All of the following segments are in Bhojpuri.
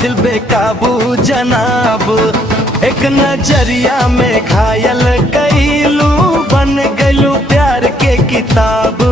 दिल बेकाबू जनाब, एक नजरिया में घायल कैलू, बन गलू प्यार के किताब।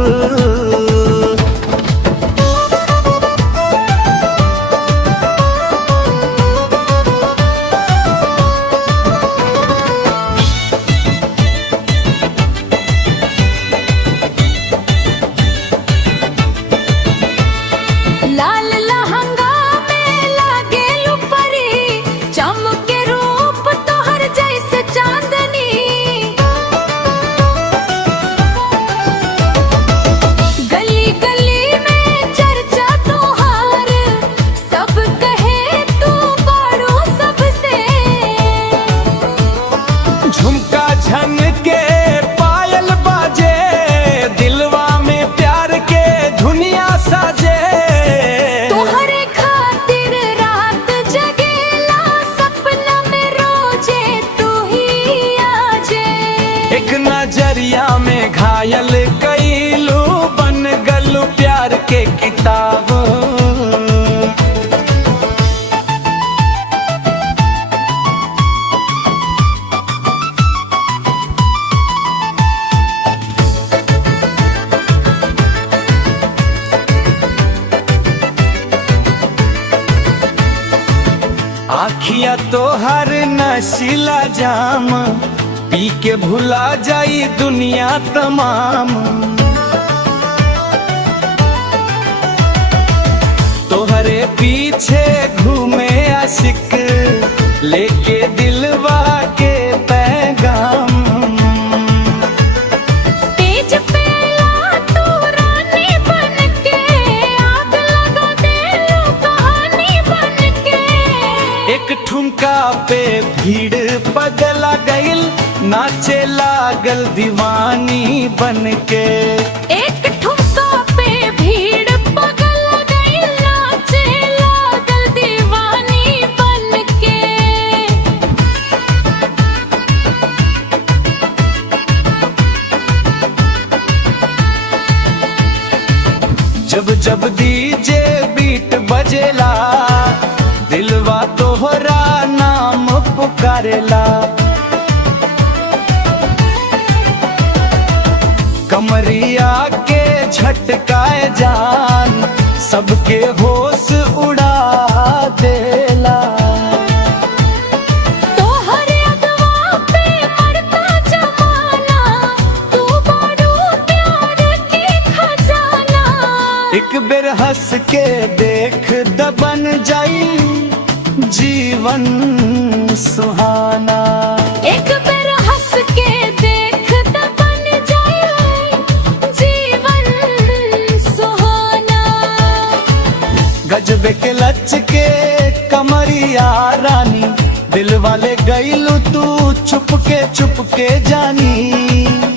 झुमका झन के पायल बाजे, दिलवा में प्यार के दुनिया साजे। तुम्हारे खातिर रात जगेला, सपना में रोजे तू ही आजे। एक नजरिया में घायल कैलू, बन गलू प्यार के किताब। आखिया तो हर नशीला जाम, पी के भुला जाई दुनिया तमाम। तोहरे पीछे घूमे आशिक, लेके दिलवा के पैगाम। स्टेज पे तू रानी बन के, आग लगा दे लो कहानी बन के। एक ठुमका पे भीड़ पगला गइल, नाचे लागल दीवानी बन के। एक ठुमका पे भीड़ पगला गइल, नाचे लागल दीवानी बन के। जब जब डीजे बीट बजेला, दिलवा तोहरा नाम पुकारेला। कमरिया के झटकाए जान, सबके होश उड़ा देला। तोहरे अगवा पे मरता जमाना, तू बड़ू प्यार के खजाना। एक बेर हंस के देख दबन जाई जीवन सुहाना। एक बेर हंस के देख दबन जाए जीवन सुहाना। गजबे के लच के कमरिया रानी, दिल वाले गईलू तू चुप के जानी।